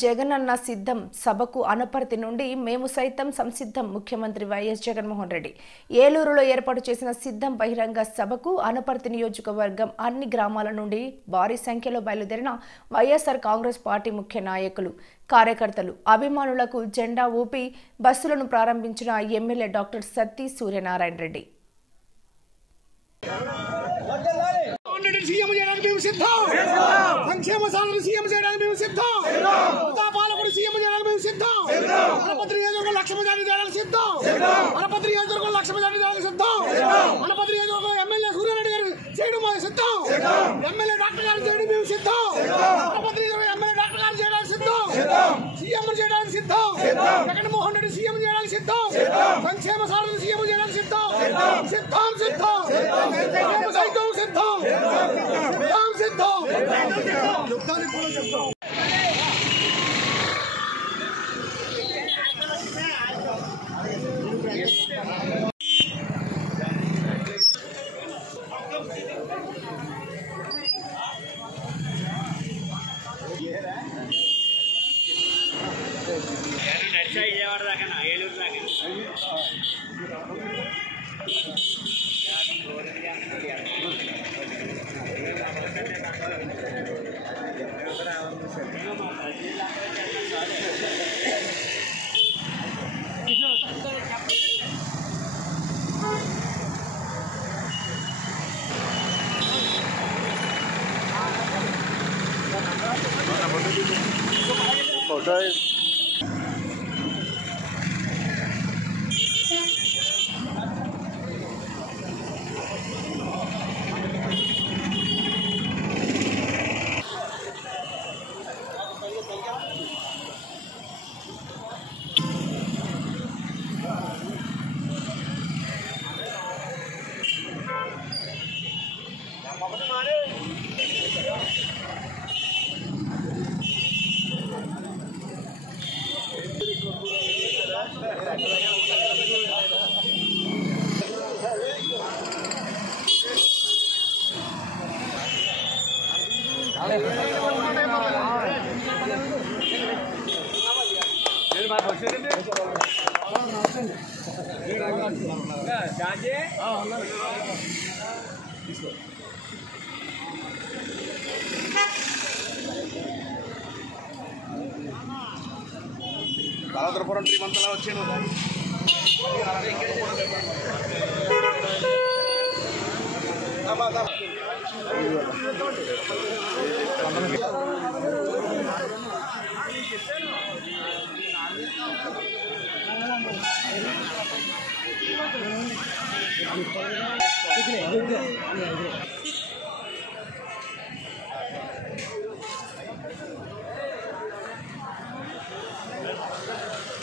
జగనన్న సిద్ధం సభకు అనపర్తి నుండి మేము సైతం సంసిద్ధం ముఖ్యమంత్రి వైఎస్ జగన్మోహన్ రెడ్డి ఏలూరులో ఏర్పాటు చేసిన సిద్ధం బహిరంగ సభకు అనపర్తి నియోజకవర్గం అన్ని గ్రామాల నుండి భారీ సంఖ్యలో బయలుదేరిన వైఎస్ఆర్ కాంగ్రెస్ పార్టీ ముఖ్య నాయకులు కార్యకర్తలు అభిమానులకు జెండా ఊపి బస్సులను ప్రారంభించిన MLA doctor Satti Suryanarayana Reddy CM చేయడానికి మేము సిద్ధం సంక్షేమ సాధన సీఎం చేయడానికి మేము సిద్ధం పాలకుడు సీఎం చేయడానికి మేము సిద్ధం అనపత్రి నియోజకవర్గం 1,00,000 మెజారిటీ చేయడానికి సిద్ధం అనపత్రి నియోజకవర్గం 1,00,000 మెజారిటీ చేయడానికి సిద్ధం అనపత్రి నియోజకవర్గం ఎమ్మెల్యే సూర్యారెడ్డి గారు చేయడం మాకు సిద్ధం ఎమ్మెల్యే డాక్టర్ గారు చేయడం మేము సిద్ధం అనపత్రి నియోజకవర్గం ఎమ్మెల్యే డాక్టర్ గారు చేయడానికి సిద్ధం సీఎం చేయడానికి సిద్ధం జగన్మోహన్ రెడ్డి సీఎం చేయడానికి సిద్ధం సంక్షేమ సాధన సీఎం చేయడానికి సిద్ధం సిద్ధం సిద్ధం సైతం సిద్ధం సిద్ధం సిద్ధం फोटो కాలద్రపురం శ్రీమంతలా వచ్చాను